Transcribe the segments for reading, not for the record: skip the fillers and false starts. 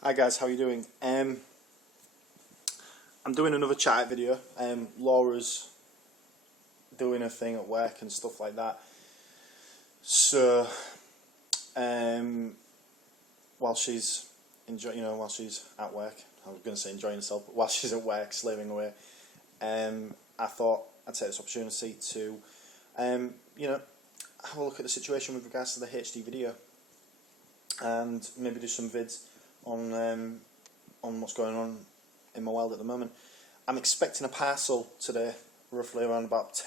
Hi guys, how are you doing? I'm doing another Chatette video. Laura's doing her thing at work and stuff like that. So, while she's while she's at work, I was going to say enjoying herself, but while she's at work, slaving away, I thought I'd take this opportunity to, have a look at the situation with regards to the HD video, and maybe do some vids on what's going on in my world at the moment. I'm expecting a parcel today, roughly around about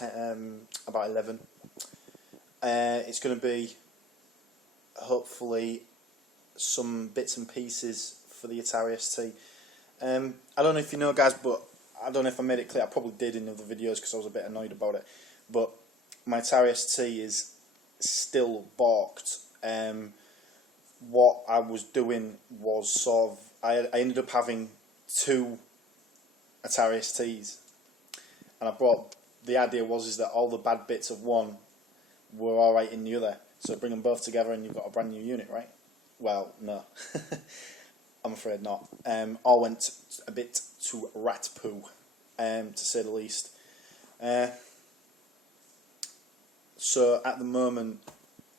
11. It's going to be hopefully some bits and pieces for the Atari ST. I don't know if you know, guys, but I don't know if I made it clear. I probably did in other videos because I was a bit annoyed about it. But my Atari ST is still balked. What I was doing was sort of, I ended up having two Atari STs, and the idea was that all the bad bits of one were alright in the other, so bring them both together and you've got a brand new unit, right? Well, no. I'm afraid not. All went a bit to rat poo, to say the least. So at the moment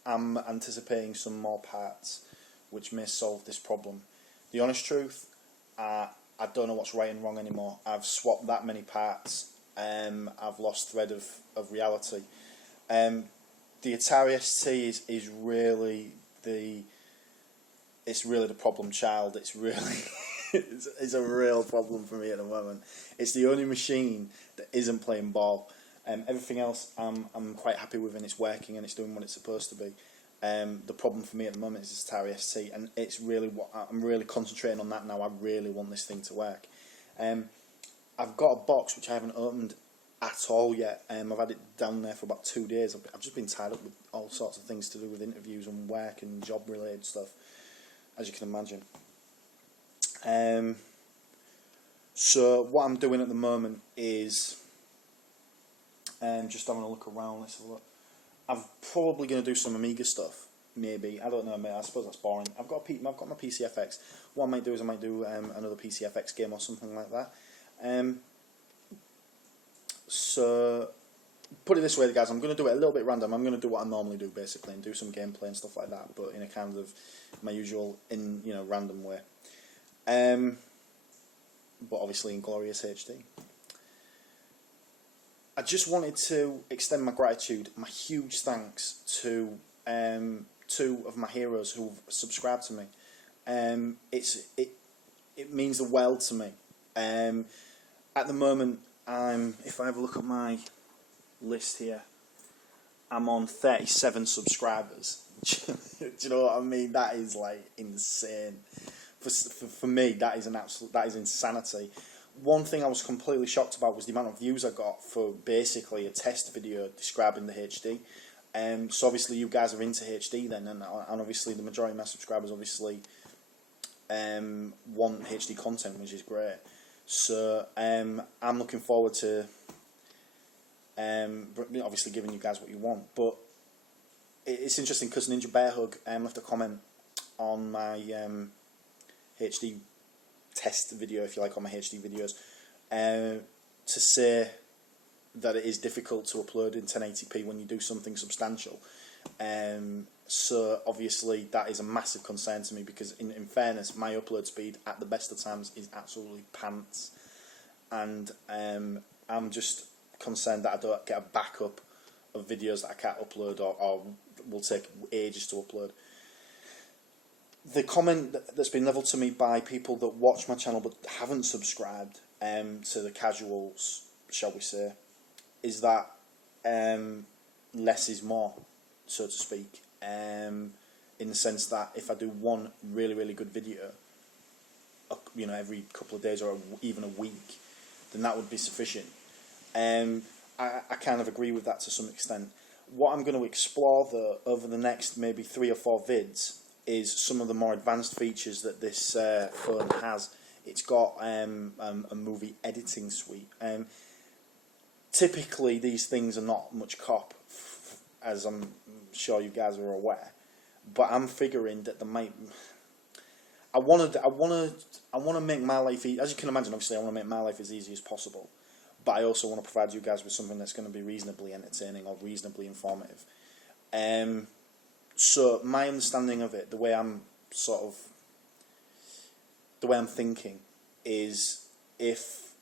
I'm anticipating some more parts which may solve this problem. The honest truth, I don't know what's right and wrong anymore. I've swapped that many parts. I've lost thread of reality. The Atari ST is really the problem child. It's really it's a real problem for me at the moment. It's the only machine that isn't playing ball. Everything else I'm quite happy with, and it's working and it's doing what it's supposed to be. The problem for me at the moment is this Atari ST, and it's really what I'm really concentrating on that now. I really want this thing to work. I've got a box which I haven't opened at all yet. I've had it down there for about 2 days. I've just been tied up with all sorts of things to do with interviews and work and job related stuff, as you can imagine. So what I'm doing at the moment is just having a look around. Let's have a look. I'm probably going to do some Amiga stuff, maybe. I don't know, mate. I suppose that's boring. I've got my PCFX. What I might do is another PCFX game or something like that. So put it this way, guys. I'm going to do it a little bit random. I'm going to do what I normally do, basically, and do some gameplay and stuff like that, but in a kind of my usual random way. But obviously in glorious HD. I just wanted to extend my gratitude, my huge thanks to two of my heroes who've subscribed to me. It means the world to me. At the moment, if I have a look at my list here, I'm on 37 subscribers. Do you know what I mean? That is like insane. For me, that is insanity. One thing I was completely shocked about was the amount of views I got for basically a test video describing the HD. So obviously you guys are into HD then, and obviously the majority of my subscribers obviously want HD content, which is great. So I'm looking forward to obviously giving you guys what you want. But it's interesting because Ninja Bear Hug left a comment on my HD test video, if you like, on my HD videos, to say that it is difficult to upload in 1080p when you do something substantial. So obviously that is a massive concern to me, because in fairness, my upload speed at the best of times is absolutely pants, and I'm just concerned that I don't get a backup of videos that I can't upload or will take ages to upload. The comment that's been levelled to me by people that watch my channel but haven't subscribed to the casuals, shall we say, is that less is more, so to speak, in the sense that if I do one really, really good video, every couple of days or even a week, then that would be sufficient. I kind of agree with that to some extent. What I'm going to explore, though, over the next maybe 3 or 4 vids, is some of the more advanced features that this phone has. It's got a movie editing suite. Typically these things are not much cop, as I'm sure you guys are aware, but I'm figuring that there might I want to make my life as you can imagine. Obviously, I want to make my life as easy as possible, but I also want to provide you guys with something that's going to be reasonably entertaining or reasonably informative. So my understanding of it, the way I'm thinking, is if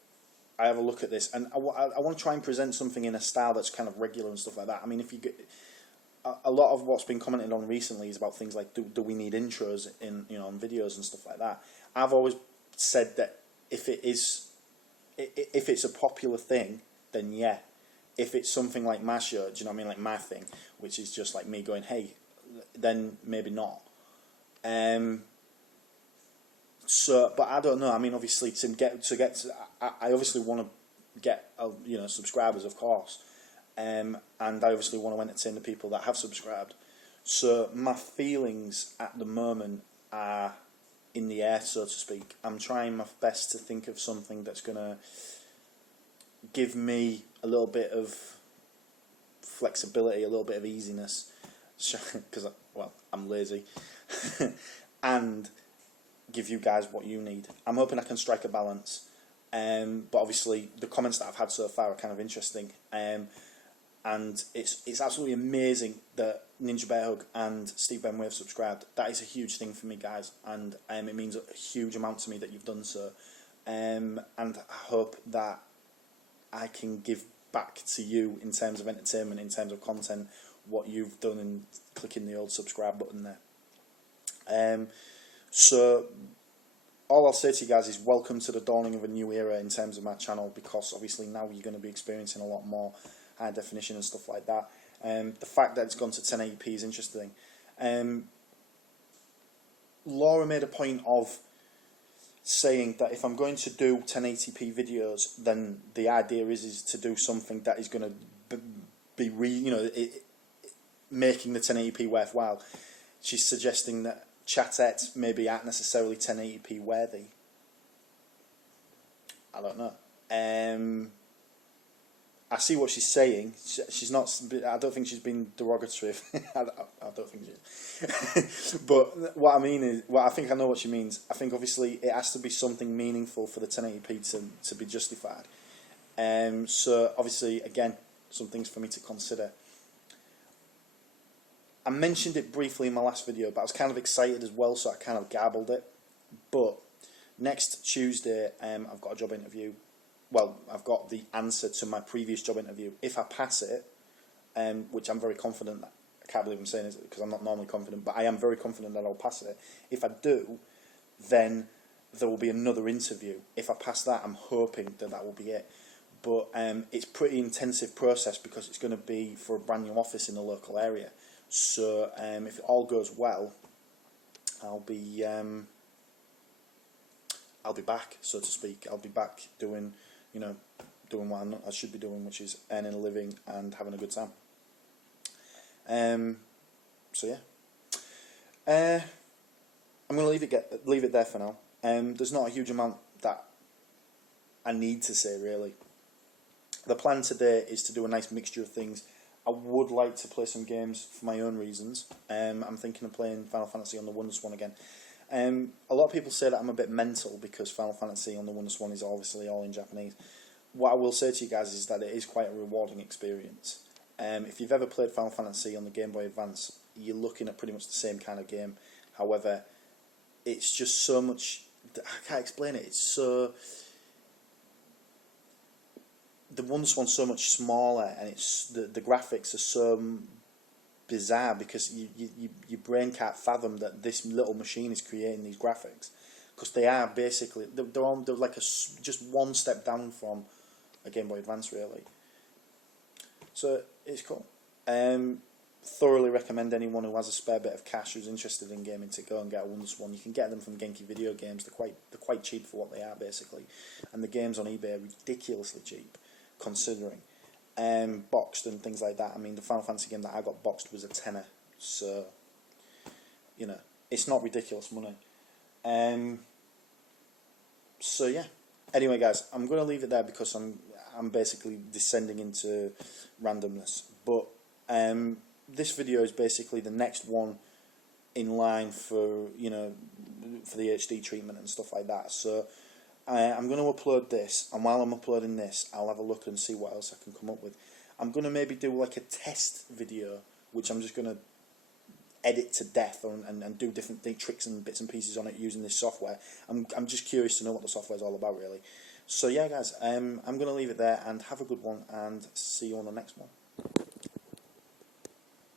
I have a look at this, and I want to try and present something in a style that's kind of regular and stuff like that. I mean, if you get a lot of what's been commented on recently is about things like do we need intros in on videos and stuff like that. I've always said that if it's a popular thing, then yeah. If it's something like my show, do you know what I mean, like my thing, which is just like me going, hey, then maybe not. So, but I don't know. I mean, obviously, I obviously want to get subscribers, of course, and I obviously want to entertain the people that have subscribed. So my feelings at the moment are in the air, so to speak. I'm trying my best to think of something that's gonna give me a little bit of flexibility, a little bit of easiness, because I'm lazy, and give you guys what you need. I'm hoping I can strike a balance, but obviously the comments that I've had so far are kind of interesting, and it's absolutely amazing that Ninja Bear Hug and Steve Benway have subscribed. That is a huge thing for me, guys, and it means a huge amount to me that you've done so, and I hope that I can give back to you in terms of entertainment, in terms of content, what you've done in clicking the old subscribe button there. So all I'll say to you guys is welcome to the dawning of a new era in terms of my channel, because obviously now you're going to be experiencing a lot more high definition and stuff like that. The fact that it's gone to 1080p is interesting. Laura made a point of saying that if I'm going to do 1080p videos, then the idea is to do something that is going to be making the 1080p worthwhile. She's suggesting that Chatette maybe aren't necessarily 1080p worthy. I don't know. I see what she's saying. She's not. I don't think she's been derogatory. I don't think she is. But what I mean is, I think I know what she means. I think obviously it has to be something meaningful for the 1080p to be justified. So obviously, again, some things for me to consider. I mentioned it briefly in my last video, but I was kind of excited as well, so I kind of garbled it. But next Tuesday, I've got a job interview. Well, I've got the answer to my previous job interview. If I pass it, which I'm very confident, I can't believe I'm saying it because I'm not normally confident, but I am very confident that I'll pass it. If I do, then there will be another interview. If I pass that, I'm hoping that will be it. But it's a pretty intensive process because it's going to be for a brand new office in the local area. So if it all goes well, I'll be back, so to speak. I'll be back doing what I should be doing, which is earning a living and having a good time. So yeah, I'm going to leave it there for now. There's not a huge amount that I need to say, really. The plan today is to do a nice mixture of things. I would like to play some games for my own reasons. I'm thinking of playing Final Fantasy on the Wonderswan again. A lot of people say that I'm a bit mental because Final Fantasy on the Wonderswan is obviously all in Japanese. What I will say to you guys is that it is quite a rewarding experience. If you've ever played Final Fantasy on the Game Boy Advance, you're looking at pretty much the same kind of game. However, it's just so much... I can't explain it. It's so... The Wonderswan's so much smaller, and it's the graphics are so bizarre because your brain can't fathom that this little machine is creating these graphics, because they are basically they're like just one step down from a Game Boy Advance, really. So it's cool. Thoroughly recommend anyone who has a spare bit of cash who's interested in gaming to go and get a Wonderswan. You can get them from Genki Video Games. They're quite cheap for what they are, basically, and the games on eBay are ridiculously cheap considering. Boxed and things like that. I mean, the Final Fantasy game that I got boxed was a tenner, so it's not ridiculous money. So yeah. Anyway, guys, I'm going to leave it there because I'm basically descending into randomness. But this video is basically the next one in line for, you know, for the HD treatment and stuff like that. So I'm going to upload this, and while I'm uploading this, I'll have a look and see what else I can come up with. I'm going to maybe do like a test video, which I'm just going to edit to death and do different tricks and bits and pieces on it using this software. I'm just curious to know what the software is all about, really. So yeah, guys, I'm going to leave it there, and have a good one, and see you on the next one.